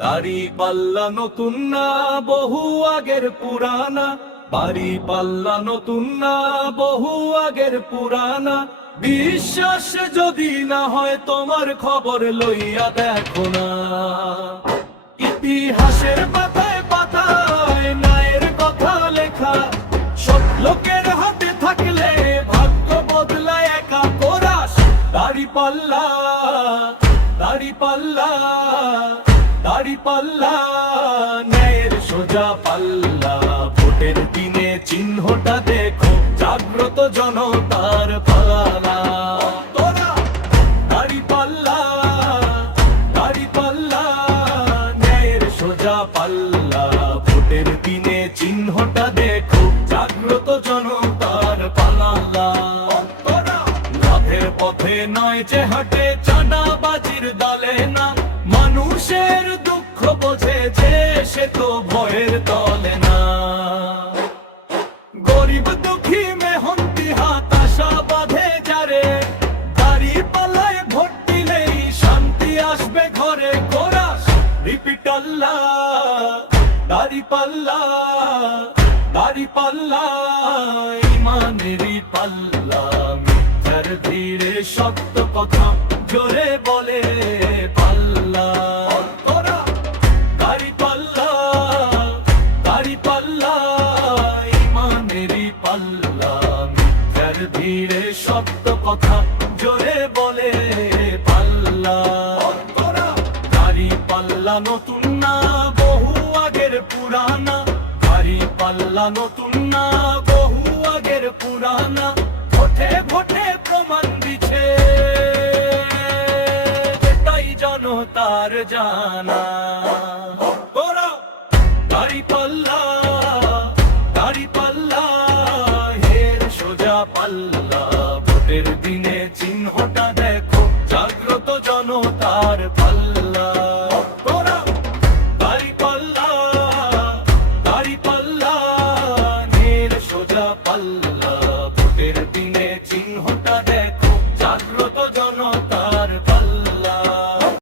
দাড়ি পাল্লা নতুন না বহু আগের পুরানা, বাড়ি পাল্লা নতুন না বহু আগের পুরানা। বিশ্বাস যদি না হয় তোমার খবর লইয়া দেখো না। ইতিহাসের পাতায় পাতায় নায়ের কথা লেখা, সব লোকের হাতে থাকলে ভাগ্য বদলায় একা কোরাস। দাড়ি পাল্লা, দাড়ি পাল্লা, দাড়ি পাল্লা, ন্যায়ের সোজা পাল্লা। ভোটের দিনে চিহ্নটা দেখো, জাগ্রত জনতার পালা। দাড়ি পাল্লা, দাড়ি পাল্লা, ন্যায়ের সোজা পাল্লা। ভোটের দিনে চিহ্নটা দেখো, জাগ্রত জনতার পালা। লাভের পথে নয় যে হাটে, চাঁদাবাজির দলে না। মানুষের দুঃখ বোঝে যে, সে তো ভয়ের দলে না। গরিব দুঃখী মেহনতি হতাশা বাঁধে যারে, দাড়ি পাল্লায় ভোট দিলেই শান্তি আসবে ঘরে। কোরাস রিপিট আল্লাহ, দাড়ি পাল্লা, দাড়ি পাল্লা, ইমানেরই পাল্লা। মিথ্যার ধীরে সত্য কথা জোরে বলে পাল্লা। দাড়ি পাল্লা, দাড়ি পাল্লা, ইমানেরই পাল্লা। মিথ্যার ধীরে সত্য কথা জোরে বলে পাল্লা। দাড়ি পাল্লা নতুন না বহু আগের পুরানা, দাড়ি পাল্লা নতুন না বহু আগের পুরানা। ভোটে ভোটে প্রমাণ দিচ্ছে, এটাই জনতার জানা। দাড়ি পাল্লা, দাড়ি পাল্লা, হের সোজা পাল্লা। ভোটের দিনে চিহ্নটা দেখো, জাগ্রত জনতার পাল্লা। দাড়ি পাল্লা, দাড়ি পাল্লা, হের সোজা পাল্লা।